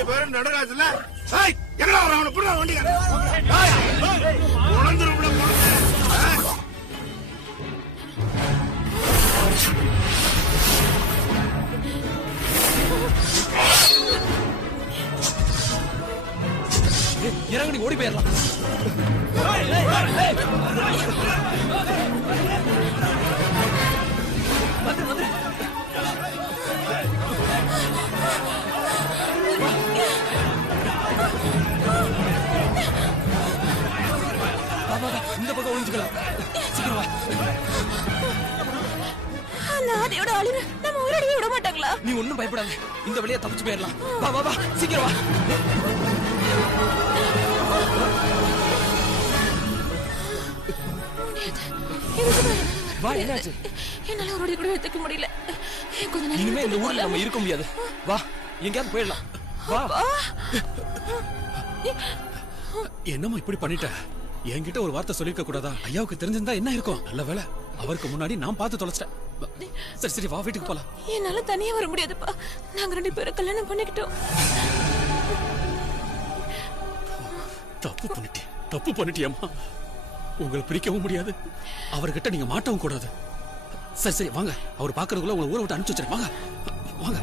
2 பேரும் நடராஜல எங்கடா வர அவனை புடுறா வண்டிக்கார உணர்ந்துருப்பட இறங்கி ஓடி போயிடலாம். இந்த பக்கம் ஒழிஞ்சுக்கலாம். சீக்கிரம் வா. அதோட அழிவு நம்ம ஊரடியே விட மாட்டாங்களா? நீ ஒன்னும் பயப்படாத, இந்த வழியா தப்பிச்சு போயிடலாம். வா வா வா, சீக்கிரம் வா. வா, என்னாச்சு? என்னால ஒரு கூட வைக்க முடியல. கொஞ்ச நேரம் இனிமே இந்த ஊர்ல நம்ம இருக்க முடியாது. வா, எங்கயாவது போயிடலாம். வா. என்னம்மா இப்படி பண்ணிட்ட? என்கிட்ட ஒரு வார்த்தை சொல்லிருக்க கூடாதா? ஐயாவுக்கு தெரிஞ்சிருந்தா என்ன இருக்கும்? நல்ல வேலை, அவருக்கு முன்னாடி நான் பார்த்து தொலைச்சிட்டேன். சரி சரி, வா வீட்டுக்கு போலாம். என்னால தனியா வர முடியாதுப்பா. நாங்க 2 பேரும் கல்யாணம் பண்ணிக்கிட்டோம். தப்பு பண்ணிட்டியம்மா. உங்களை பிரிக்கவும் முடியாது, அவர்கிட்ட நீங்க மாட்டவும் கூடாது. சரி சரி வாங்க, அவர் பாக்குறதுக்குள்ள உங்களை ஊரை விட்டு அனுப்பிச்சு வச்சிருக்கேன். வாங்க வாங்க.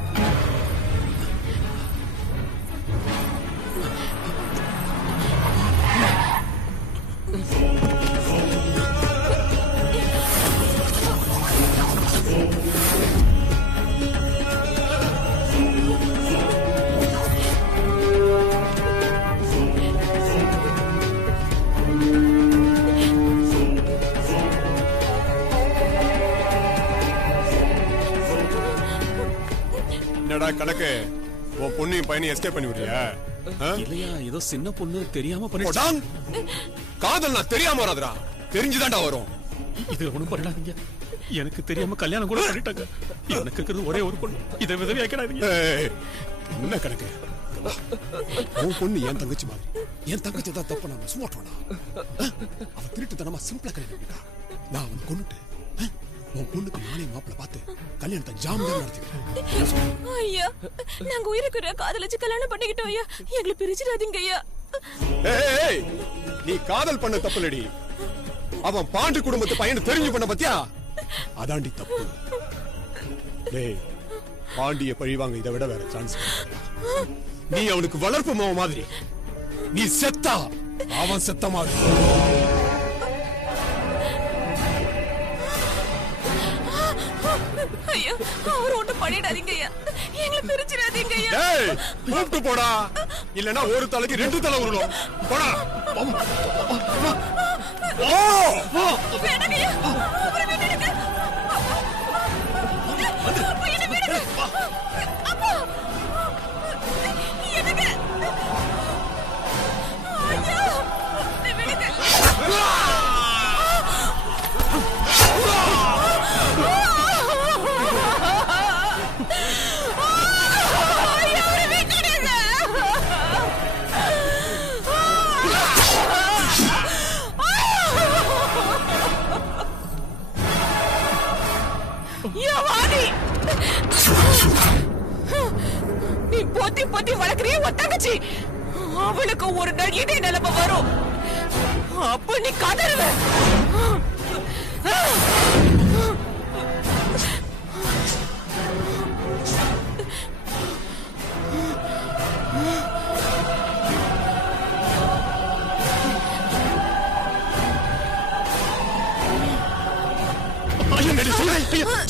என்னடா கணக்கு, உன் பொண்ணையும் பையனையும் எஸ்கேப் பண்ணி விடுறியா? இல்லையா, ஏதோ சின்ன பொண்ணு தெரியாம பண்ணிட்டா. காதல் நான் தெரியாம வராதுடா, தெரிஞ்சுதான்டா வரும். இதுல ஒண்ணும் பண்ணாதீங்க, எனக்கு தெரியாம கல்யாணம் கூட பண்ணிட்டாங்க. எனக்கு இருக்கிறது ஒரே ஒரு பொண்ணு, இதை விதவி வைக்கிறாதீங்க. என்ன கணக்கு, உன் பொண்ணு என் தங்கச்சி மாதிரி. என் தங்கச்சி தான் தப்பு, நான் சும்மாட்டோம்னா அவன் திருட்டுத்தனமா சிம்பிளா கல்யாணம் பண்ணிட்டா. நான் அவனை கொண்டுட்டு உன் பொண்ணுக்கு நானே மாப்பிள்ள பார்த்து கல்யாணத்தை ஜாமதான் நடத்திக்கிறேன். ஐயா, நாங்க உயிருக்கு காதலிச்சு கல்யாணம் பண்ணிக்கிட்டோம் ஐயா. எங்களை பிரிச்சிடாதீங்க ஐயா. நீ காதல் பண்ண தப்பு இல்லடி, அவன் பாண்டு குடும்பத்து பையனை தெரிஞ்சு பண்ண பத்தியா, அதாண்டி தப்பு. டேய், பாண்டிய பழிவாங்க இதை விட வேற சான்ஸ். நீ அவனுக்கு வளர்ப்பு மாவ மாதிரி, நீ செத்தா அவன் செத்த மாதிரி. ஐயா, அவர் ஒண்ணும் பண்ணிடாதீங்க ஐயா, எங்களை பிரிச்சிடாதீங்க ஐயா. டேய், கூப்பிட்டு போடா, இல்லனா ஒரு தலைக்கு 2 தலை உருளும். போடா. வேண்டாங்க ஐயா, அவரை விட்டுடுங்க. என்ன விடுங்க. அப்பா, என்னங்க? ஐயா, நீ விடுங்க. நீ போத்தி போத்தி வளர்க்கிறிய ஒட்டங்கச்சி, அவளுக்கு ஒரு நாள் இதே நிலைமை வரும். அப்ப நீ கதறுவ.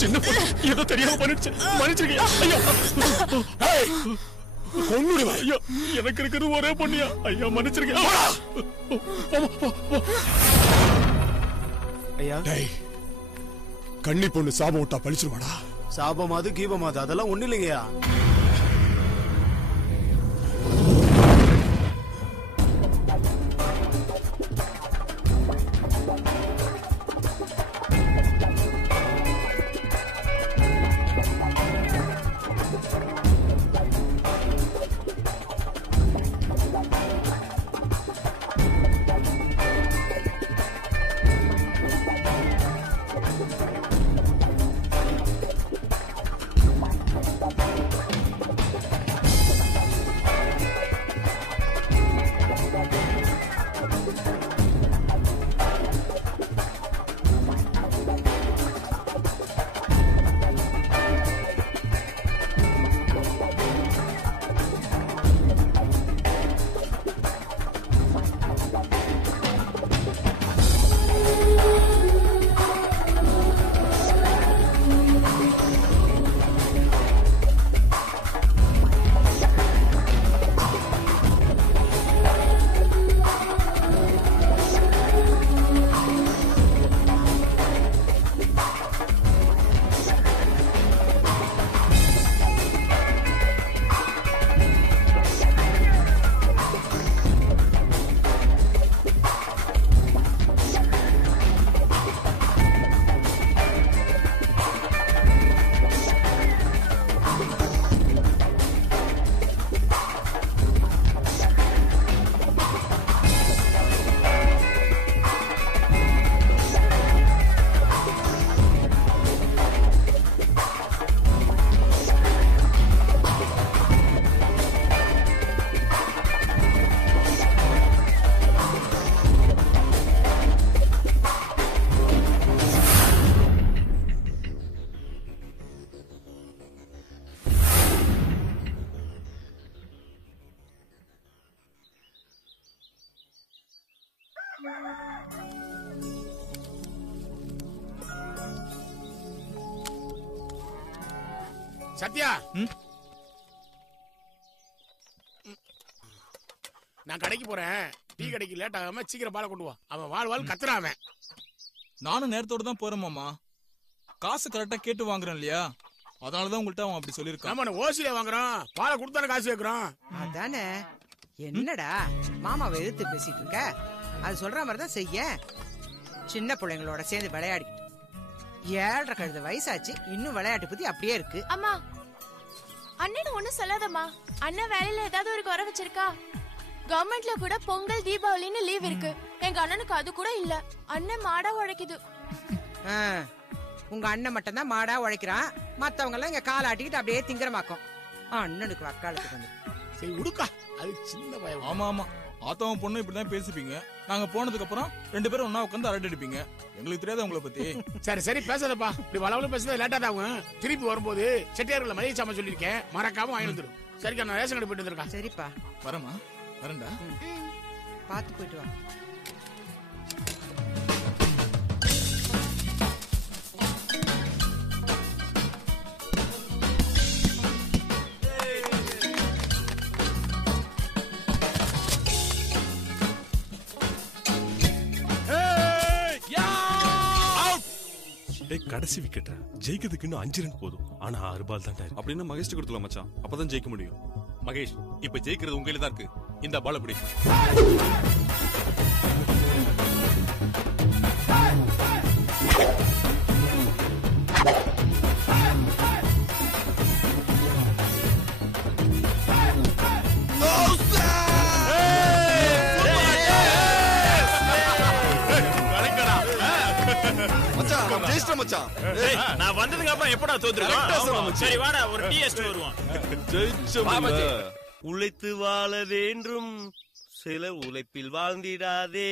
சின்ன பொண்ணு ஏதோ தெரியாம பண்ணிடுச்சு, மன்னிச்சிருக்கீங்க ஐயா. கொன்னுடுவேன் ஐயா, எனக்கு இருக்கிறது ஒரே பொண்ணியா ஐயா, மன்னிச்சிருக்கீங்க ஐயா. டேய், கன்னி பொண்ணு சாபம் விட்டா பழிச்சிருவாடா. சாபமாது கீபமாது அதெல்லாம் ஒண்ணு இல்லைங்கய்யா. சத்யா, நான் கடைக்கு போறேன். டீ கடைக்கு லேட் ஆகாம சீக்கிரம் பாலை கொண்டு வா. அவன் வாழ் கத்துறான். நானும் நேரத்தோட தான் போறேன் மாமா. காசு கரெக்டா கேட்டு வாங்குறேன் இல்லையா, அதனாலதான் உங்கள்ட்ட அவன் அப்படி சொல்லிருக்கான். ஆமா, ஓசில வாங்குறோம், பாலை கொடுத்தானே காசு கேக்குறோம். அதானே. என்னடா மாமாவை எதிர்த்து பேசிட்டு இருக்க? அது சொல்ற மாதிரிதான் செய்ய. சின்ன பிள்ளைங்களோட சேர்ந்து விளையாடிக்கிட்டு 7.5 கழுத வயசாச்சு, இன்னும் விளையாட்டு பத்தி அப்படியே இருக்கு. அம்மா, அண்ணன் ஒண்ணும் சொல்லாதம்மா. அண்ணன் வேலையில ஏதாவது ஒரு குறை வச்சிருக்கா? கவர்மெண்ட்ல கூட பொங்கல் தீபாவளின்னு லீவ் இருக்கு. எங்க அண்ணனுக்கு அது கூட இல்ல. அண்ணன் மாடா உழைக்குது. உங்க அண்ணன் மட்டும் தான் மாடா உழைக்கிறான், மத்தவங்க எல்லாம் இங்க கால ஆட்டிக்கிட்டு அப்படியே திங்கரமாக்கும். அண்ணனுக்கு வக்காலத்துக்கு வந்து சரி உடுக்கா, அது சின்ன பயம். ஆமா ஆமா, ஆத்தாவும் பொண்ணு இப்படிதான் பேசிப்பீங்க. நாங்க போனதுக்கு அப்புறம் 2 பேரும் ஒன்னா உட்காந்து அரட்டை அடிப்பீங்க. எங்களுக்கு தெரியாத உங்களை பத்தி. சரி சரி பேசாதப்பா, இப்படி வளவளவு பேசுறது லேட்டா தான் ஆகும். திருப்பி வரும்போது செட்டியார்களை மளிகை சாமான் சொல்லியிருக்கேன், மறக்காம வாங்கி வந்துடும். சரிக்கா, நான் ரேஷன் கடை போயிட்டு வந்துருக்கேன். சரிப்பா, வரமா? வரண்டா, பாத்து போயிட்டு வா. கடைசி விக்கெட் ஜெயிக்கிறதுக்கு இன்னும் 5 ரன் போதும். ஆனா 6 பால் தான் இருக்கு. அப்படின்னு மகேஷ் கொடுக்கலாம் மச்சான், அப்பதான் ஜெயிக்க முடியும். மகேஷ், இப்ப ஜெயிக்கிறது உங்க கையில தான் இருக்கு. இந்த பால் எப்படி? நான் வந்ததுக்கு அப்புறம் எப்படா தோத்துறோம்? சரி வாடா, ஒரு டீ எஸ்ட் வருவோம். உழைத்து வாழ வேண்டும், சிலர் உழைப்பில் வாழ்ந்திடாதே.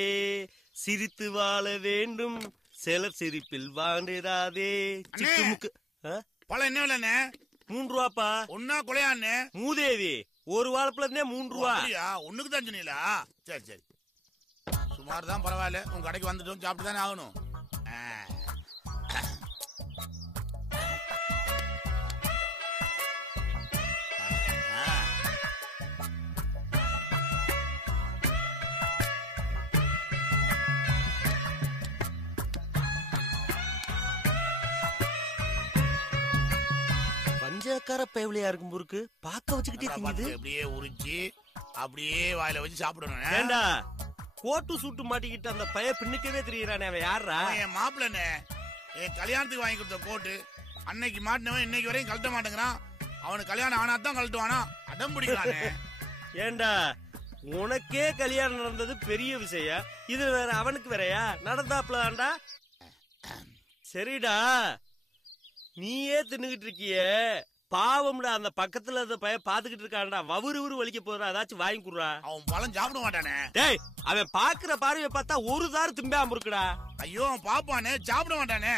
சிரித்து வாழ வேண்டும், சிலர் சிரிப்பில் வாழ்ந்திடாதே. சிக்குமுக்கு பழம் என்ன விலைண்ணே? 3 ரூபாப்பா. ஒன்னா கொலையாண்ணே? மூதேவி, ஒரு வாழைப்பழம் 3 ரூபா. ஒண்ணுக்கு தான் சொன்னீங்களா? சரி சரி, சுமார் தான், பரவாயில்ல. உங்க கடைக்கு வந்துட்டோம், சாப்பிட்டு தானே ஆகணும். பஞ்சக்கார பேவலியா இருக்கும் பொருக்கு பாக்க வச்சுக்கிட்டே திங்குது. அப்படியே உரிச்சு அப்படியே வாயில வச்சு சாப்பிடணும். ஏண்டா கோட்டு சூட்டு மாட்டிக்கிட்டு அந்த பைய பின்னுக்கவே தெரியறானே, அவன் யாரா? என் மாப்பிள்ளனே, என் கல்யாணத்துக்கு வாங்கி கொடுத்த கோட்டு அன்னைக்கு மாட்டினவன் இன்னைக்கு வரையும் கழட்ட மாட்டேங்கிறான். அவனுக்கு கல்யாணம் ஆனா தான் கழட்டுவானா, அடம் பிடிக்கிறானே. ஏண்டா உனக்கே கல்யாணம் நடந்தது பெரிய விஷயம், இது வேற அவனுக்கு வேறயா? நடந்தாப்லடா. சரிடா, நீயே தின்னுகிட்டு இருக்கியே, பாவம்டா. அந்த பக்கத்துல அந்த பைய பாத்துக்கிட்டு இருக்கான்டா, வவுறு வலிக்க போறா, ஏதாச்சும் வாங்கி குடுறா. அவன் பழம் சாப்பிட மாட்டானே. டேய், அவன் பாக்குற பார்வையை பார்த்தா ஒரு தாரு திம்பாம இருக்குடா. ஐயோ, அவன் பாப்பானே, சாப்பிட மாட்டானே.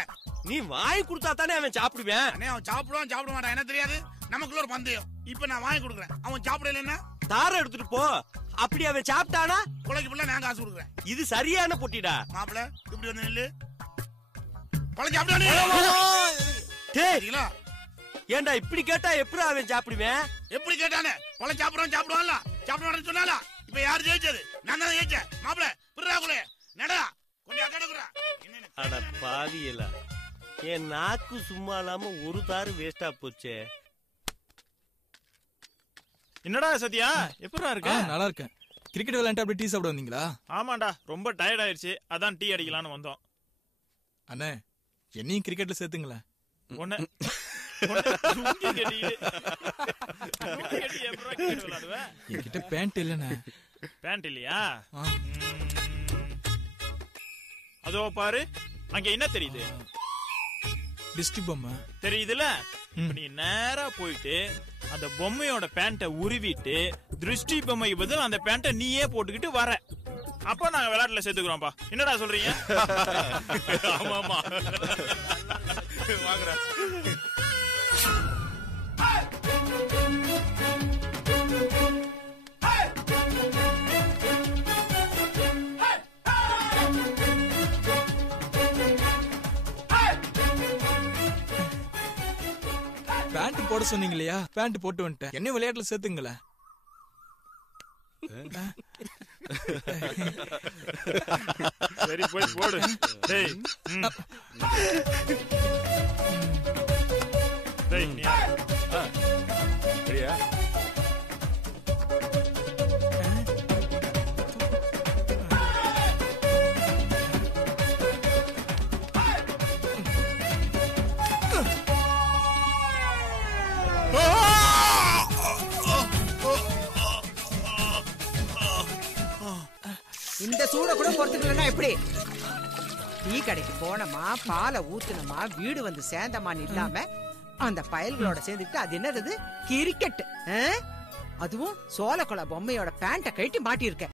நீ வாங்கி கொடுத்தா தானே அவன் சாப்பிடுவேன். அவன் சாப்பிடுவான் சாப்பிட மாட்டான் என்ன தெரியாது, நமக்குள்ள ஒரு பந்தயம். இப்ப நான் வாங்கி கொடுக்குறேன், அவன் சாப்பிடலன்னா தார எடுத்துட்டு போ. அப்படி அவன் சாப்பிட்டானா கொலைக்கு பிள்ளை நான் காசு கொடுக்குறேன். இது சரியான பொட்டிடா. மாப்பிள்ள இப்படி வந்து நில்லு, பழம் சாப்பிடானே. ஏண்டா இப்படி கேட்டா எப்படி அவன் சாப்பிடுவேன்? எப்படி கேட்டானே, பழம் சாப்பிடுவான் சாப்பிடுவான்ல, சாப்பிடுவான்னு சொன்னால. இப்ப யாரு ஜெயிச்சது? நான் தான் ஜெயிச்சேன். மாப்பிள்ள பிறகுலே நடா கொஞ்சம் அக்கடக்குறா. அட பாவியல, என் நாக்கு சும்மா இல்லாம ஒரு தாரு வேஸ்டா போச்சே. என்னடா சத்யா, எப்படா இருக்க? நல்லா இருக்கேன். கிரிக்கெட் விளையாண்டு அப்படியே டீ சாப்பிட வந்தீங்களா? ஆமாண்டா, ரொம்ப டயர்ட் ஆயிடுச்சு, அதான் டீ அடிக்கலான்னு வந்தோம். அண்ணே, என்னையும் கிரிக்கெட்ல சேர்த்துங்களேன். என்கிட்ட பேண்ட் இல்லண்ணே. பேண்ட் இல்லையா? அதோ பாரு, அங்க என்ன தெரியுது? டிஸ்ட்ரிக்ட் பொம்மை தெரியுதுல? நீ நேரா போயிட்டு அந்த பொம்மையோட பேண்ட உருவிட்டு திருஷ்டி பொம்மைக்கு பதில் அந்த பேண்ட நீயே போட்டுக்கிட்டு வர. அப்ப நாங்க விளையாட்டுல சேர்த்துக்கிறோம்ப்பா. என்னடா சொல்றீங்க? ஆமா ஆமா, வாங்குறேன். பேண்ட் போட சொன்னீங்க இல்லையா, பேண்ட் போட்டு வந்துட்டேன். என்ன விளையாட்டுல சேர்த்துங்களே. சரி போய் போடு. டேய் டேய் நீ சரியா? இந்த சூட கூட பொறுத்துக்கலன்னா எப்படி? டீ கடைக்கு போனமா, பாலை ஊத்துனமா, வீடு வந்து சேர்ந்தமான்னு இல்லாம அந்த பயல்களோட சேர்ந்துட்டு அது என்னது கிரிக்கெட். அதுவும் சோளக்குள பொம்மையோட பேண்ட கட்டி மாட்டியிருக்க.